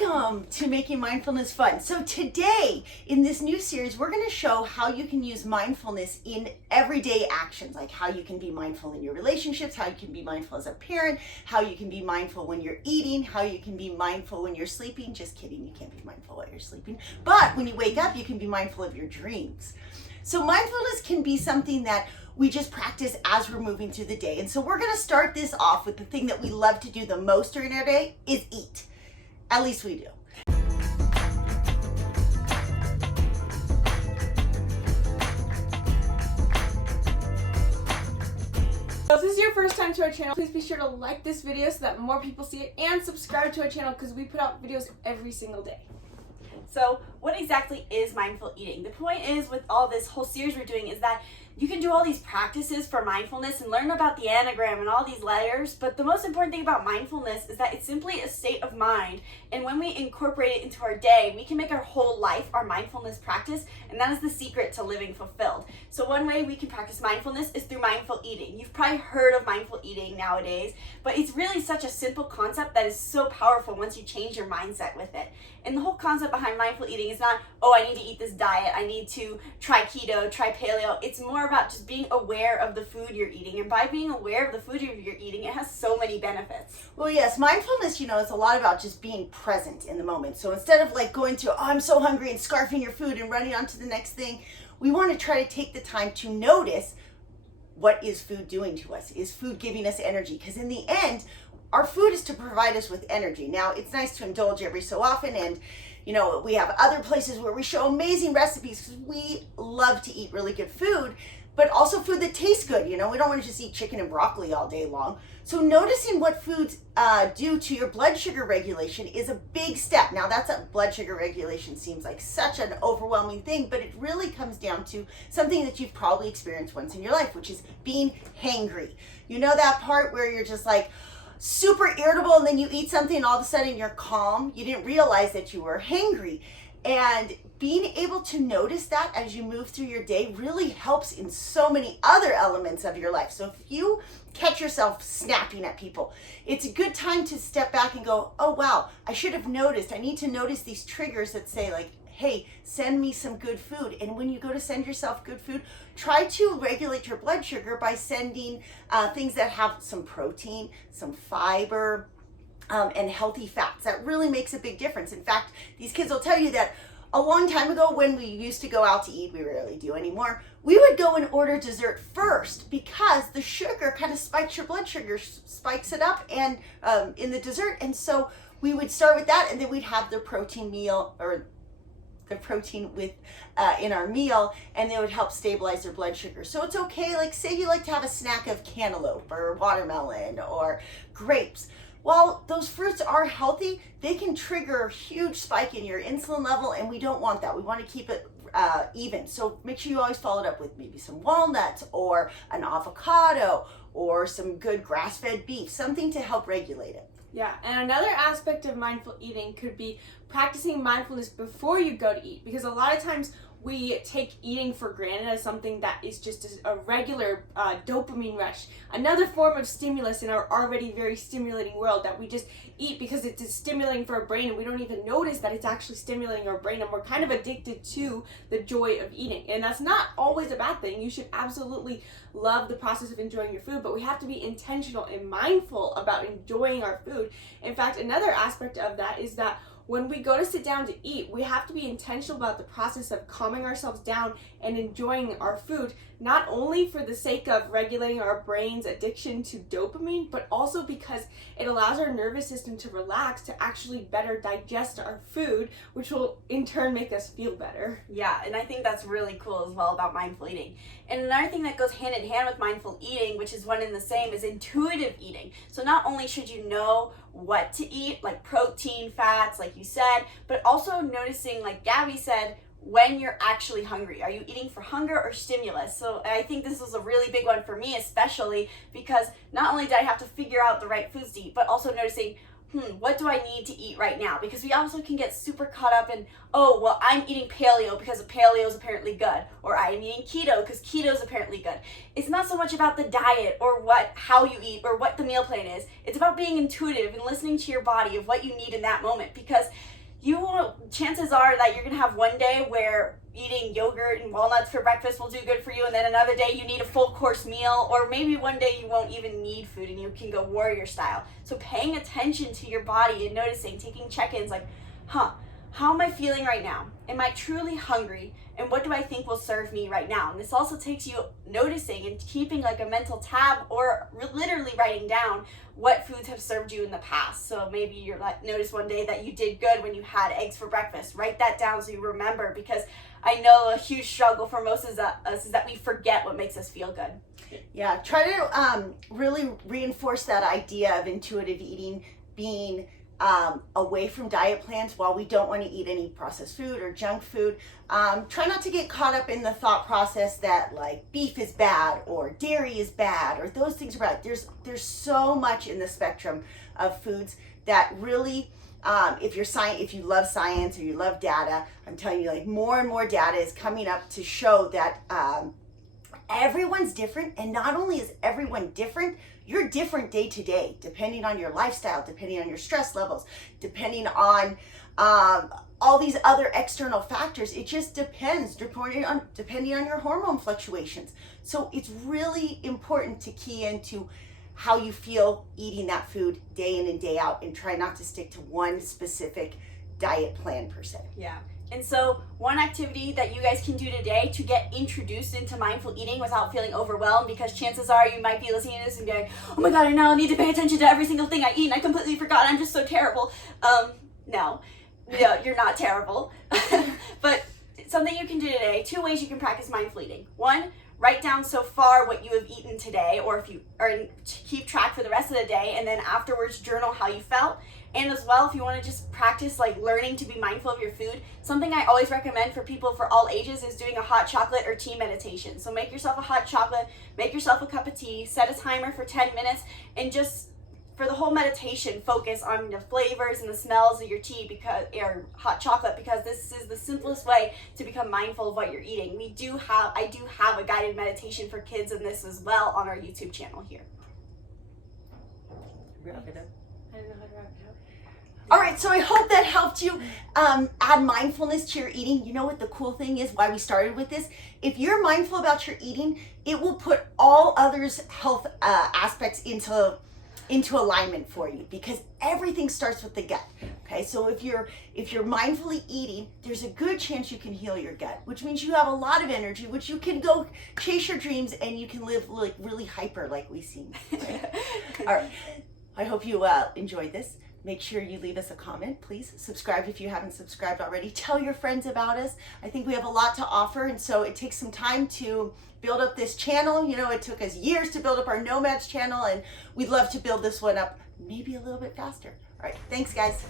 Welcome to Making Mindfulness Fun. So today, in this new series, we're going to show how you can use mindfulness in everyday actions, like how you can be mindful in your relationships, how you can be mindful as a parent, how you can be mindful when you're eating, how you can be mindful when you're sleeping. Just kidding, you can't be mindful while you're sleeping. But when you wake up, you can be mindful of your dreams. So mindfulness can be something that we just practice as we're moving through the day. And so we're going to start this off with the thing that we love to do the most during our day is eat. At least we do. So if this is your first time to our channel, please be sure to like this video so that more people see it, and subscribe to our channel because we put out videos every single day. So what exactly is mindful eating? The point is with all this whole series we're doing is that you can do all these practices for mindfulness and learn about the anagram and all these layers, but the most important thing about mindfulness is that it's simply a state of mind, and when we incorporate it into our day, we can make our whole life our mindfulness practice, and that is the secret to living fulfilled. So one way we can practice mindfulness is through mindful eating. You've probably heard of mindful eating nowadays, but it's really such a simple concept that is so powerful once you change your mindset with it. And the whole concept behind mindful eating is not, oh, I need to eat this diet, I need to try keto, try paleo. It's more about just being aware of the food you're eating. And by being aware of the food you're eating, it has so many benefits. Well, yes, mindfulness, is a lot about just being present in the moment. So instead of like going through, oh, I'm so hungry, and scarfing your food and running on to the next thing, we want to try to take the time to notice, what is food doing to us? Is food giving us energy? Because in the end, our food is to provide us with energy. Now, it's nice to indulge every so often, and we have other places where we show amazing recipes because we love to eat really good food, but also food that tastes good. We don't want to just eat chicken and broccoli all day long. So noticing what foods do to your blood sugar regulation is a big step. Now, blood sugar regulation seems like such an overwhelming thing, but it really comes down to something that you've probably experienced once in your life, which is being hangry. That part where you're just like, super irritable, and then you eat something and all of a sudden you're calm. You didn't realize that you were hangry. And being able to notice that as you move through your day really helps in so many other elements of your life. So if you catch yourself snapping at people, it's a good time to step back and go, oh wow, I should have noticed. I need to notice these triggers that say like, hey, send me some good food. And when you go to send yourself good food, try to regulate your blood sugar by sending things that have some protein, some fiber, and healthy fats. That really makes a big difference. In fact, these kids will tell you that a long time ago when we used to go out to eat, we rarely do anymore, we would go and order dessert first because the sugar kind of spikes your blood sugar, spikes it up and in the dessert. And so we would start with that, and then we'd have the protein meal or the protein with in our meal, and they would help stabilize their blood sugar. So it's okay, like say you like to have a snack of cantaloupe or watermelon or grapes. While those fruits are healthy, they can trigger a huge spike in your insulin level, and we don't want that. We want to keep it even. So make sure you always follow it up with maybe some walnuts or an avocado or some good grass-fed beef, something to help regulate it. Yeah, and another aspect of mindful eating could be practicing mindfulness before you go to eat, because a lot of times we take eating for granted as something that is just a regular dopamine rush, another form of stimulus in our already very stimulating world that we just eat because it's stimulating for our brain, and we don't even notice that it's actually stimulating our brain, and we're kind of addicted to the joy of eating. And that's not always a bad thing. You should absolutely love the process of enjoying your food, but we have to be intentional and mindful about enjoying our food. In fact, another aspect of that is that when we go to sit down to eat, we have to be intentional about the process of calming ourselves down and enjoying our food, not only for the sake of regulating our brain's addiction to dopamine, but also because it allows our nervous system to relax to actually better digest our food, which will in turn make us feel better. Yeah, and I think that's really cool as well about mindful eating. And another thing that goes hand in hand with mindful eating, which is one and the same, is intuitive eating. So not only should you know what to eat, like protein, fats, like you said, but also noticing, like Gabby said, when you're actually hungry. Are you eating for hunger or stimulus? So I think this was a really big one for me, especially because not only did I have to figure out the right foods to eat, but also noticing, what do I need to eat right now? Because we also can get super caught up in, oh, well, I'm eating paleo because paleo is apparently good, or I'm eating keto because keto is apparently good. It's not so much about the diet or how you eat or what the meal plan is. It's about being intuitive and listening to your body of what you need in that moment, because chances are that you're gonna have one day where eating yogurt and walnuts for breakfast will do good for you, and then another day you need a full course meal, or maybe one day you won't even need food and you can go warrior style. So paying attention to your body and noticing, taking check-ins like, how am I feeling right now? Am I truly hungry? And what do I think will serve me right now? And this also takes you noticing and keeping like a mental tab, or literally writing down what foods have served you in the past. So maybe you're like, notice one day that you did good when you had eggs for breakfast. Write that down so you remember, because I know a huge struggle for most of us is that we forget what makes us feel good. Yeah, try to really reinforce that idea of intuitive eating being away from diet plans. While we don't want to eat any processed food or junk food, try not to get caught up in the thought process that like beef is bad or dairy is bad or those things are bad. There's so much in the spectrum of foods that really, if you love science or you love data, I'm telling you, like more and more data is coming up to show that everyone's different. And not only is everyone different, you're different day to day, depending on your lifestyle, depending on your stress levels, depending on all these other external factors. It just depends, depending on your hormone fluctuations. So it's really important to key into how you feel eating that food day in and day out, and try not to stick to one specific diet plan per se. Yeah. And so one activity that you guys can do today to get introduced into mindful eating without feeling overwhelmed, because chances are you might be listening to this and be like, oh my God, I now need to pay attention to every single thing I eat and I completely forgot, I'm just so terrible. No, you're not terrible. But something you can do today, 2 ways you can practice mindful eating. 1, write down so far what you have eaten today, or keep track for the rest of the day, and then afterwards journal how you felt. And as well, if you want to just practice like learning to be mindful of your food, something I always recommend for people for all ages is doing a hot chocolate or tea meditation. So make yourself a hot chocolate, make yourself a cup of tea, set a timer for 10 minutes, and just for the whole meditation, focus on the flavors and the smells of your tea or hot chocolate, because this is the simplest way to become mindful of what you're eating. I do have a guided meditation for kids in this as well on our YouTube channel here. I don't know how to wrap it up. All right, so I hope that helped you add mindfulness to your eating. You know what the cool thing is, why we started with this? If you're mindful about your eating, it will put all others' health aspects into alignment for you, because everything starts with the gut. Okay, so if you're mindfully eating, there's a good chance you can heal your gut, which means you have a lot of energy, which you can go chase your dreams and you can live like really hyper like we seem. Right? All right, I hope you enjoyed this. Make sure you leave us a comment. Please subscribe if you haven't subscribed already. Tell your friends about us. I think we have a lot to offer, and so it takes some time to build up this channel. You know, it took us years to build up our Nomads channel, and we'd love to build this one up maybe a little bit faster. All right, thanks guys.